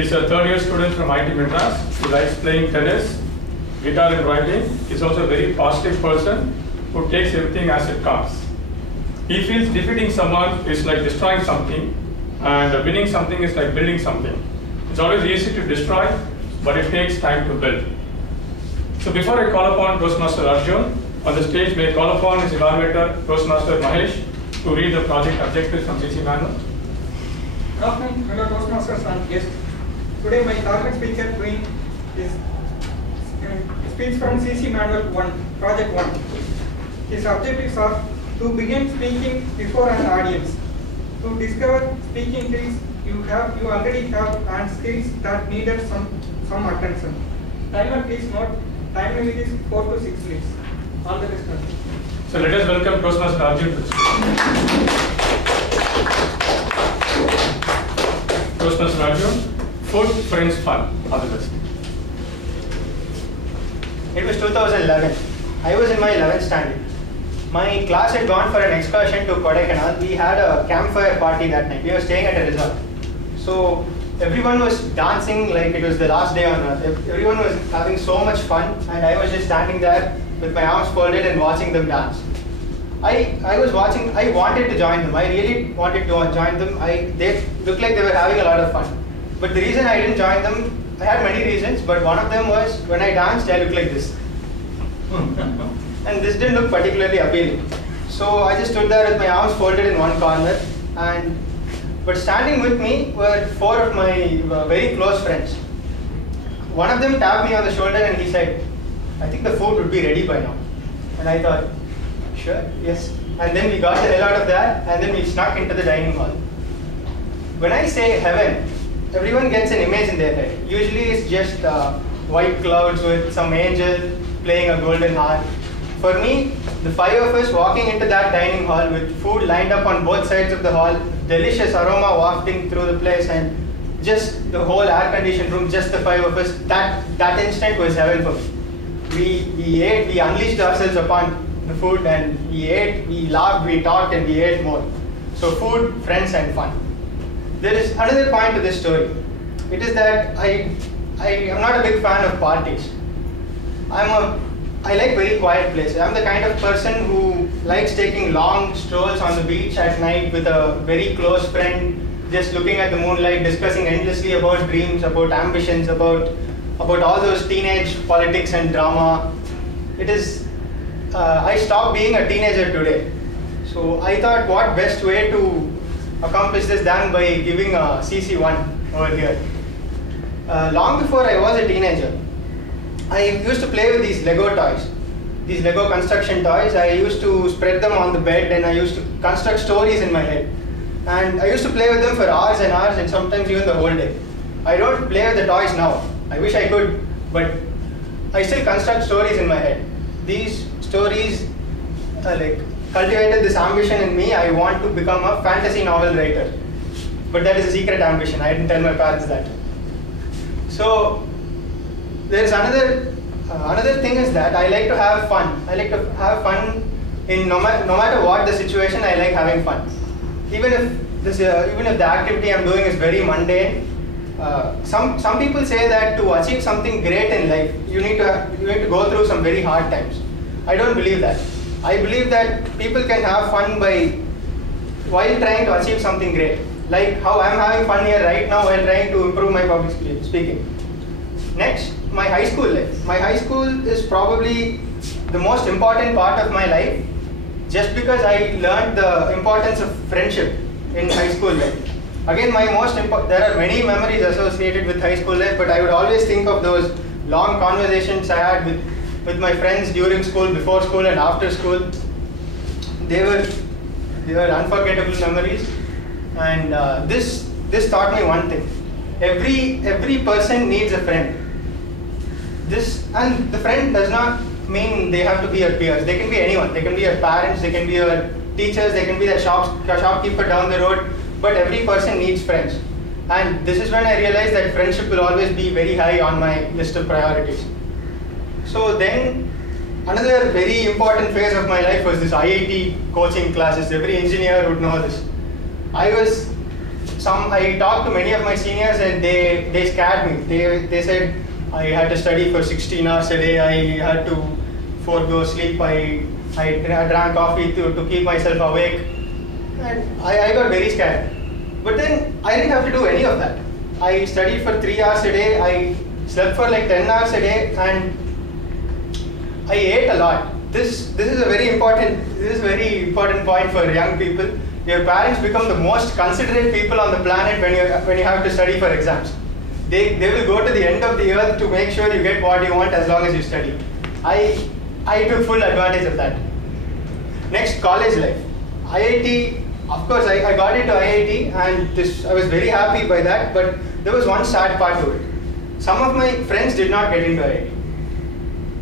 He's a third-year student from IT Madras. He likes playing tennis, guitar and writing. He's also a very positive person who takes everything as it comes. He feels defeating someone is like destroying something, and winning something is like building something. It's always easy to destroy, but it takes time to build. So before I call upon Toastmaster Arjun, on the stage may I call upon his evaluator, Toastmaster Mahesh, to read the project objectives from CC manual. Good afternoon, fellow Toastmasters and guests. Today my target speaker doing is speech from CC manual 1, project 1. His objectives are to begin speaking before an audience, to discover speaking skills you already have and skills that needed some attention. Timer, please note, time limit is 4 to 6 minutes. All the best. So let us welcome Toastmaster Arjun to the stage. Toastmaster Arjun, food, friends, fun. All the best. It was 2011. I was in my 11th standard. My class had gone for an excursion to Kodaikanal. We had a campfire party that night. We were staying at a resort. So everyone was dancing like it was the last day on earth. Everyone was having so much fun, and I was just standing there with my arms folded and watching them dance. I was watching. I wanted to join them. I really wanted to join them. They looked like they were having a lot of fun. But the reason I didn't join them, I had many reasons, but one of them was when I danced, I looked like this. And this didn't look particularly appealing. So I just stood there with my arms folded in one corner, but standing with me were 4 of my very close friends. One of them tapped me on the shoulder and he said, "I think the food would be ready by now." And I thought, sure, yes. And then we got the hell out of that, and then we snuck into the dining hall. When I say heaven, everyone gets an image in their head. Usually it's just white clouds with some angel playing a golden harp. For me, the 5 of us walking into that dining hall with food lined up on both sides of the hall, delicious aroma wafting through the place, and just the whole air-conditioned room, just the 5 of us, that instant was heaven for me. We ate, we unleashed ourselves upon the food, and we ate, we laughed, we talked, and we ate more. So food, friends, and fun. There is another point to this story. It is that I am not a big fan of parties. I like very quiet places. I'm the kind of person who likes taking long strolls on the beach at night with a very close friend, just looking at the moonlight, discussing endlessly about dreams, about ambitions, about all those teenage politics and drama. I stopped being a teenager today. So I thought, what best way to accomplish this than by giving a CC1 over here. Long before I was a teenager, I used to play with these Lego toys, these Lego construction toys. I used to spread them on the bed and I used to construct stories in my head. And I used to play with them for hours and hours and sometimes even the whole day. I don't play with the toys now. I wish I could, but I still construct stories in my head. These stories cultivated this ambition in me. I want to become a fantasy novel writer. But that is a secret ambition. I didn't tell my parents that. So there's another thing is that I like to have fun. I like to have fun in no matter what the situation. I like having fun. Even if the activity I'm doing is very mundane. Some people say that to achieve something great in life, you need to go through some very hard times. I don't believe that. I believe that people can have fun while trying to achieve something great. Like how I'm having fun here right now while trying to improve my public speaking. Next, my high school life. My high school is probably the most important part of my life, just because I learned the importance of friendship in high school life. Again, there are many memories associated with high school life, but I would always think of those long conversations I had with my friends during school, before school, and after school. They were unforgettable memories, and this taught me one thing: every person needs a friend. And the friend does not mean they have to be your peers. They can be anyone. They can be your parents. They can be your teachers. They can be the shopkeeper down the road. But every person needs friends. And this is when I realized that friendship will always be very high on my list of priorities. So then, another very important phase of my life was this IIT coaching classes. Every engineer would know this. I was I talked to many of my seniors and they scared me. They said I had to study for 16 hours a day. I had to forego sleep. I drank coffee to keep myself awake. And I got very scared. But then I didn't have to do any of that. I studied for 3 hours a day. I slept for like 10 hours a day, and I ate a lot. This is a very important point for young people. Your parents become the most considerate people on the planet when you have to study for exams. They will go to the end of the earth to make sure you get what you want as long as you study. I took full advantage of that. Next, college life. IIT, of course, I got into IIT, and I was very happy by that, but there was one sad part to it. Some of my friends did not get into IIT.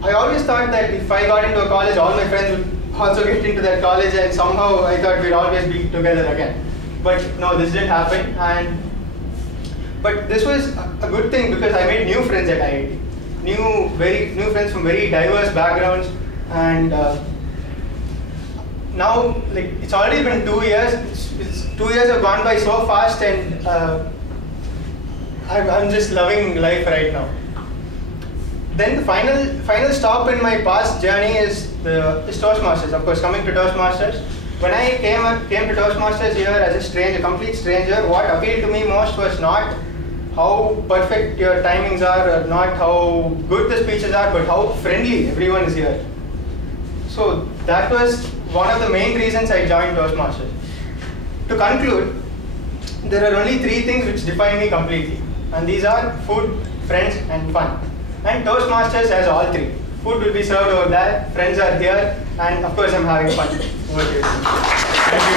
I always thought that if I got into a college, all my friends would also get into that college, and somehow I thought we'd always be together again. But no, this didn't happen. But this was a good thing because I made new friends at IIT. New friends from very diverse backgrounds, and now like it's already been 2 years. 2 years have gone by so fast, and I'm just loving life right now. Then the final stop in my past journey is Toastmasters. Of course, coming to Toastmasters. When I came to Toastmasters here as a complete stranger, what appealed to me most was not how perfect your timings are, or not how good the speeches are, but how friendly everyone is here. So that was one of the main reasons I joined Toastmasters. To conclude, there are only 3 things which define me completely, and these are food, friends, and fun. And Toastmasters has all 3. Food will be served over there, friends are here, and of course I'm having fun. Over to you. Thank you.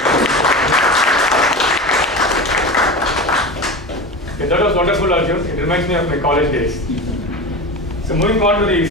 Okay, that was wonderful, Arjun. It reminds me of my college days. So moving on to the